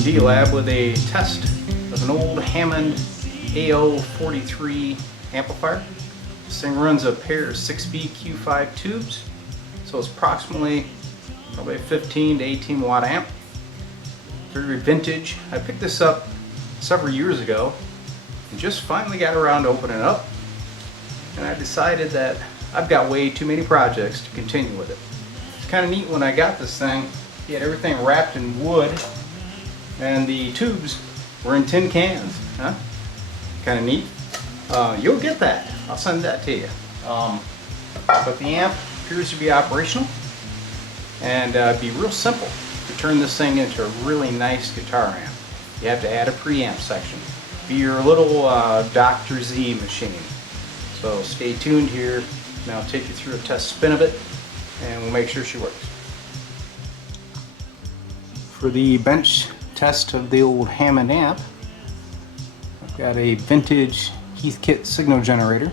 from D-Lab with a test of an old Hammond AO-43 amplifier. This thing runs a pair of 6B-Q5 tubes, so it's approximately probably a 15 to 18 watt amp. Very vintage. I picked this up several years ago and just finally got around to opening it up, and I decided that I've got way too many projects to continue with it. It's kind of neat. When I got this thing, he had everything wrapped in wood and the tubes were in tin cans. Huh? Kind of neat. You'll get that. I'll send that to you. But the amp appears to be operational, and it'd be real simple to turn this thing into a really nice guitar amp. You have to add a preamp section. Be your little Dr. Z machine. So stay tuned here, and I'll take you through a test spin of it, and we'll make sure she works. For the bench test of the old Hammond amp, I've got a vintage Heathkit signal generator,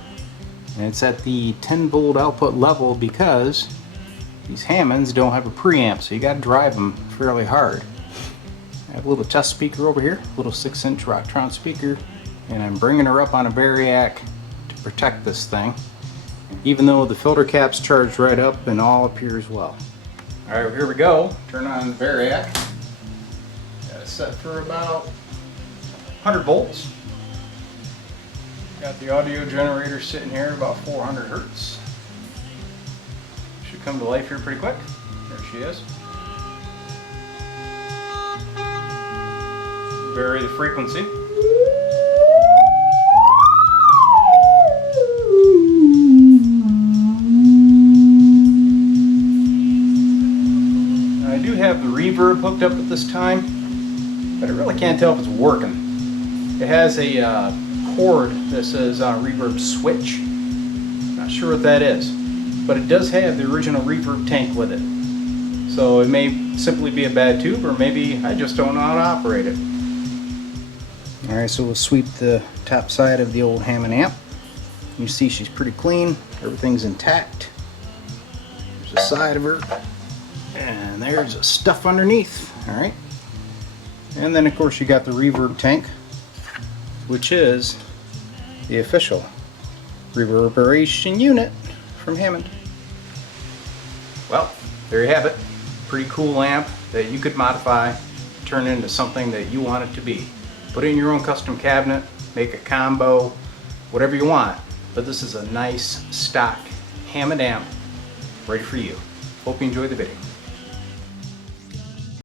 and it's at the 10 volt output level because these Hammonds don't have a preamp, so you got to drive them fairly hard. I have a little test speaker over here, a little 6-inch Rocktron speaker, and I'm bringing her up on a variac to protect this thing, even though the filter cap's charged right up and all appears well. Alright, here we go. Turn on the variac. Got it set for about 100 volts. Got the audio generator sitting here about 400 hertz. Should come to life here pretty quick. There she is. Vary the frequency. I do have the reverb hooked up at this time, but I really can't tell if it's working. It has a cord that says reverb switch. Not sure what that is, but it does have the original reverb tank with it. So it may simply be a bad tube, or maybe I just don't know how to operate it. Alright, so we'll sweep the top side of the old Hammond amp. You see she's pretty clean, everything's intact. There's the side of her, and there's the stuff underneath. Alright, and then of course you got the reverb tank, which is the official reverberation unit from Hammond. Well, there you have it. Pretty cool amp that you could modify, turn into something that you want it to be. Put it in your own custom cabinet, make a combo, whatever you want. But this is a nice stock Hammond amp ready for you. Hope you enjoyed the video.